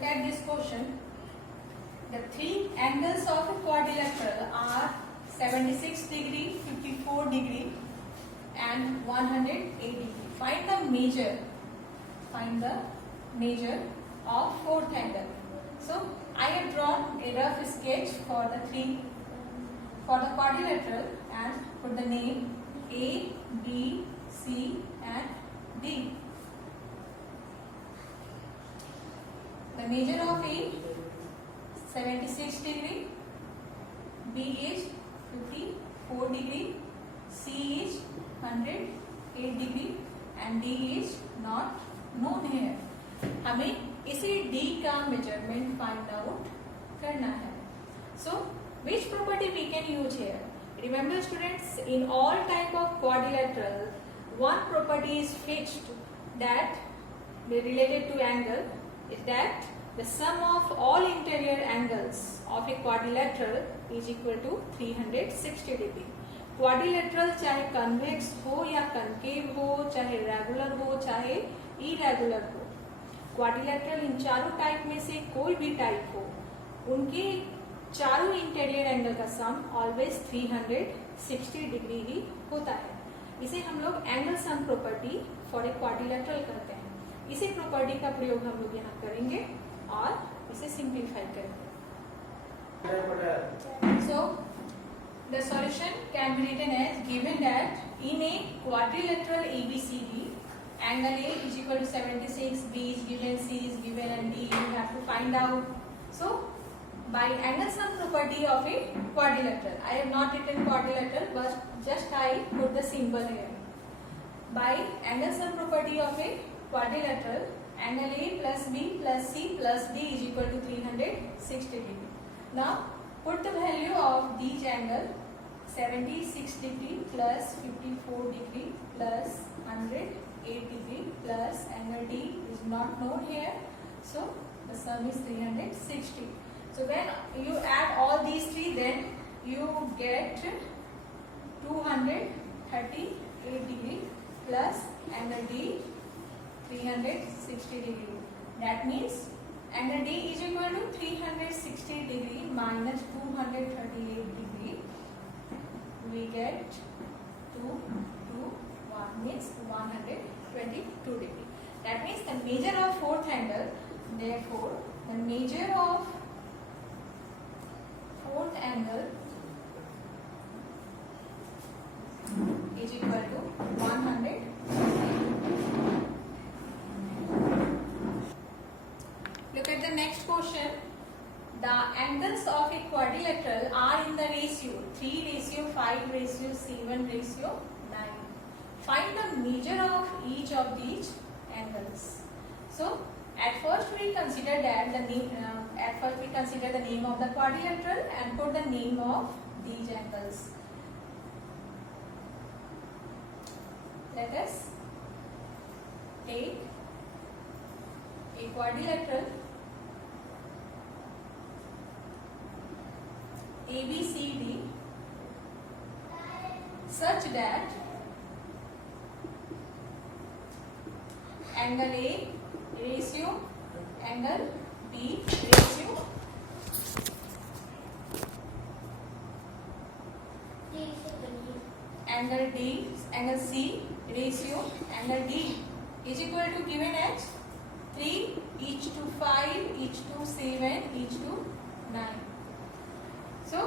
look at this question. The three angles of a quadrilateral are 76 degree, 54 degree and 108 degree. Find the measure of fourth angle. So I have drawn a rough sketch for the quadrilateral and put the name A, B, C and D. The measure of A 76 degree, B is 54 degree, C is 108 degree and D is not known here. हमें इसी D का measurement find out करना है. So which property we can use here? Remember students, in all type of quadrilateral, one property is fixed that related to angle is that the sum of all interior angles of a quadrilateral is equal to 360 degree. Quadrilateral चाहे convex हो या concave हो, चाहे regular हो, चाहे irregular हो, quadrilateral इन चारों type में से कोई भी टाइप हो, उनके चारों इंटीरियर एंगल का सम ऑलवेज 360 डिग्री ही होता है. इसे हम लोग angle sum property for a quadrilateral कहते हैं. इसी प्रॉपर्टी का प्रयोग हम लोग यहाँ करेंगे और इसे सिंप्लीफाई करेंगे. So the solution can be written as given that in a quadrilateral ABCD angle A is equal to 76, B is given, C is given and D you have to find out. So by angle sum property of a quadrilateral, I have not written quadrilateral but just I put the symbol here. By angle sum property of a quadrilateral, angle A plus B plus C plus D is equal to 360 degree. Now put the value of these angle 76 degree plus 54 degree plus 108 degree plus angle D is not known here. So the sum is 360. So when you add all these three, then you get 238 degree plus angle D 360 degree. That means angle D is equal to 360 degree minus 238 degree. We get 2 to 1 means 122 degree. That means the measure of fourth angle. Therefore, the measure of fourth angle is equal to 100. Look at the next question. The angles of a quadrilateral are in the ratio 3:5:7:9. Find the measure of each of these angles. So at first we consider the name of the quadrilateral and put the name of these angles. Let us take a quadrilateral ABCD such that angle A ratio angle B ratio angle C ratio angle D is equal to given as 3:5:7:9. So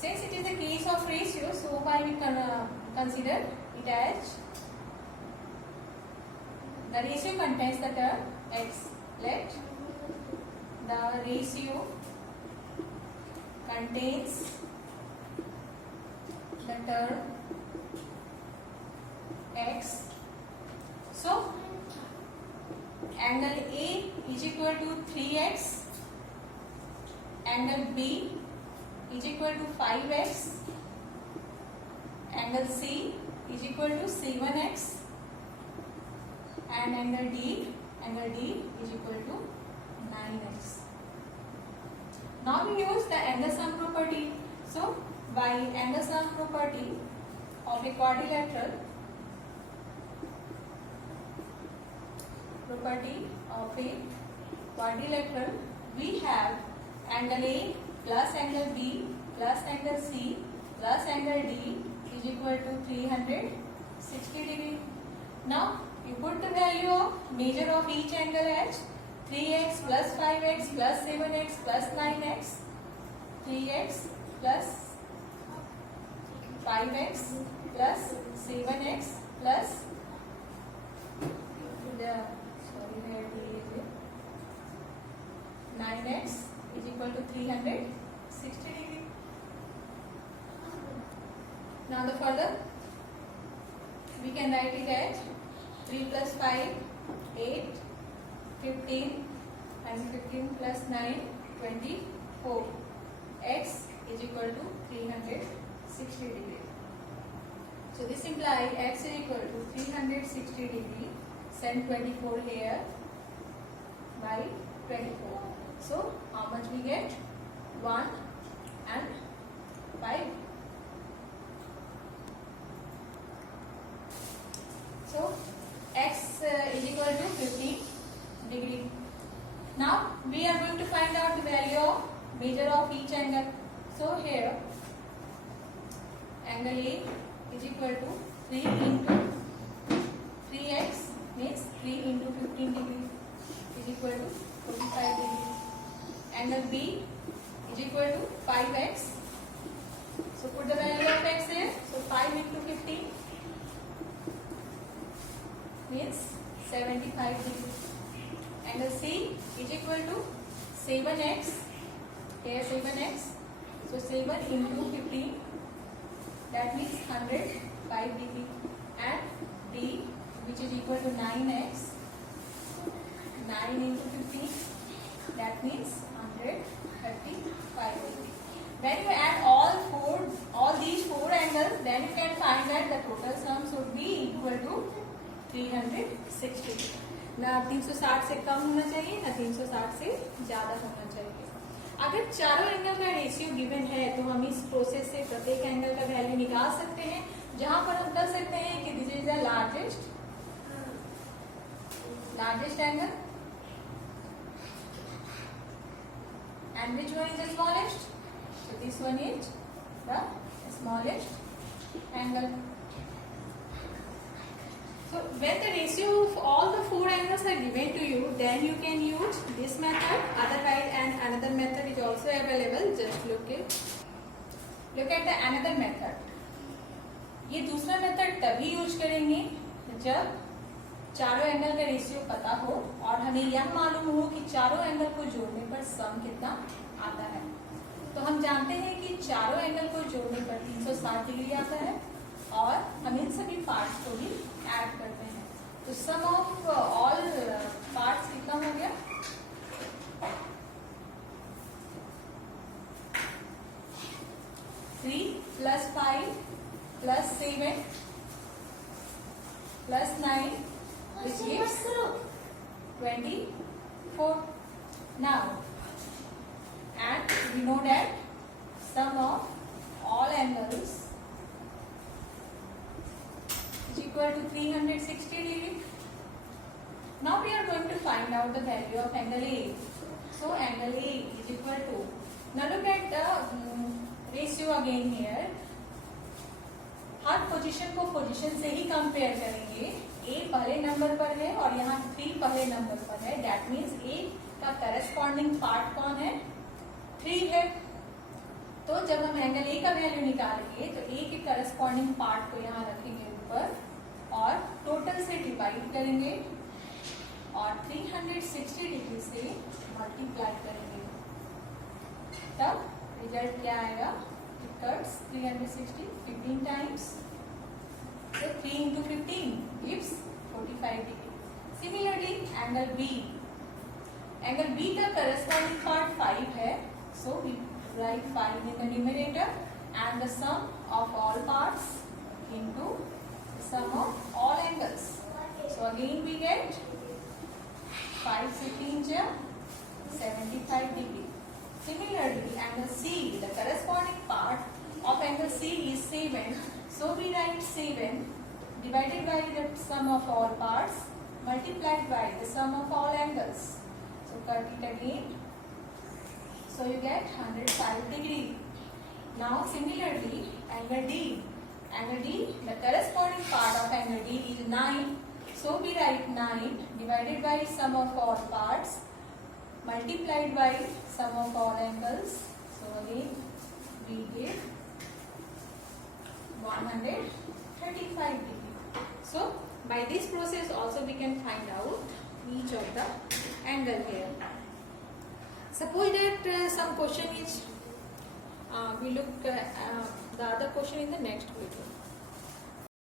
since it is a case of ratio, so why we can consider it as the ratio contains the term x. Let the ratio contains the term x. So angle A is equal to 3x, angle B is equal to 5x, angle C is equal to 7x and angle D is equal to 9x. Now we use the angle sum property. So by angle sum property of a quadrilateral, property of a quadrilateral, we have angle A plus angle B plus angle C plus angle D is equal to 360 degree. Now you put the value of measure of each angle as 3x plus 5x plus 7x plus 9x, 3x plus 5x plus 7x plus the 9x is equal to 360 degree. Now the further we can write it as 3 plus 5, 8, 15 and 15 plus 9, 24. X is equal to 360 degree. So this implies x is equal to 360 degree. Send 24 here by 24. So how much we get? 1 and 5. So x is equal to 50 degree. Now we are going to find out the value of measure of each angle. So here angle A is equal to 3 into 3x means 3 into 15 degree is equal to 45 degree. Angle B is equal to 5x. So put the value of x here. So 5 into 15 means 75 degree. Angle C is equal to 7x. Here 7x. So 7 into 15 that means 105 degree. And D which is equal to 9x. 9 into 15 that means 135 degree. When you add all these four angles, then you can find that the total sum should be equal to 360. ना 360 से कम होना चाहिए ना 360 से ज्यादा होना चाहिए. अगर चारों एंगल का रेशियो गिवन है तो हम इस प्रोसेस से प्रत्येक एंगल का वैल्यू निकाल सकते हैं, जहां पर हम कर सकते हैं कि this is the largest angle and which one is the smallest? So this one is the smallest angle. So when the ratio of all the four angles are given to you, then you can use this method. Otherwise, and another method is also available. Just look at the another method. ये दूसरा method तभी use करेंगे जब चारों angle का ratio पता हो और हमें यह मालूम हो कि चारों एंगल को जोड़ने पर सम कितना आता है. तो हम जानते हैं कि चारों एंगल को जोड़ने पर 360 डिग्री आता है और हम इन सभी पार्ट्स को भी ऐड करते हैं. तो सम ऑफ ऑल पार्ट्स कितना हो गया? 3 plus 5 plus 7 plus 9 which gives 24. Now, and we know that sum of all angles is equal to 360 degree. Now we are going to find out the value of angle A. So angle A is equal to, now look at the ratio again here. Her position को position से ही compare करेंगे. A पहले number पर है और यहाँ 3 पहले number पर है. That means A का करस्पॉन्डिंग पार्ट कौन है? 3 है. तो जब हम एंगल A का वैल्यू निकालेंगे तो A के करस्पॉन्डिंग पार्ट को यहाँ रखेंगे ऊपर और टोटल से डिवाइड करेंगे और 360 डिग्री से मल्टीप्लाई करेंगे. तब रिजल्ट क्या आएगा? It cuts 360 15 times. So 3 into 15 gives 45 degree. Similarly, angle B. Angle B का corresponding part 5 है. So we write 5 in the numerator and the sum of all parts into the sum of all angles. So again we get 5 15 75 degree. Similarly, angle C, the corresponding part of angle C is 7. So we write 7 divided by the sum of all parts multiplied by the sum of all angles. So cut it again. So you get 105 degree. Now similarly, angle D. Angle D, the corresponding part of angle D is 9. So we write 9 divided by sum of all parts multiplied by sum of all angles. So again we get 135 degree. So by this process also we can find out each of the angle here. Suppose that some question is we look the other question in the next video.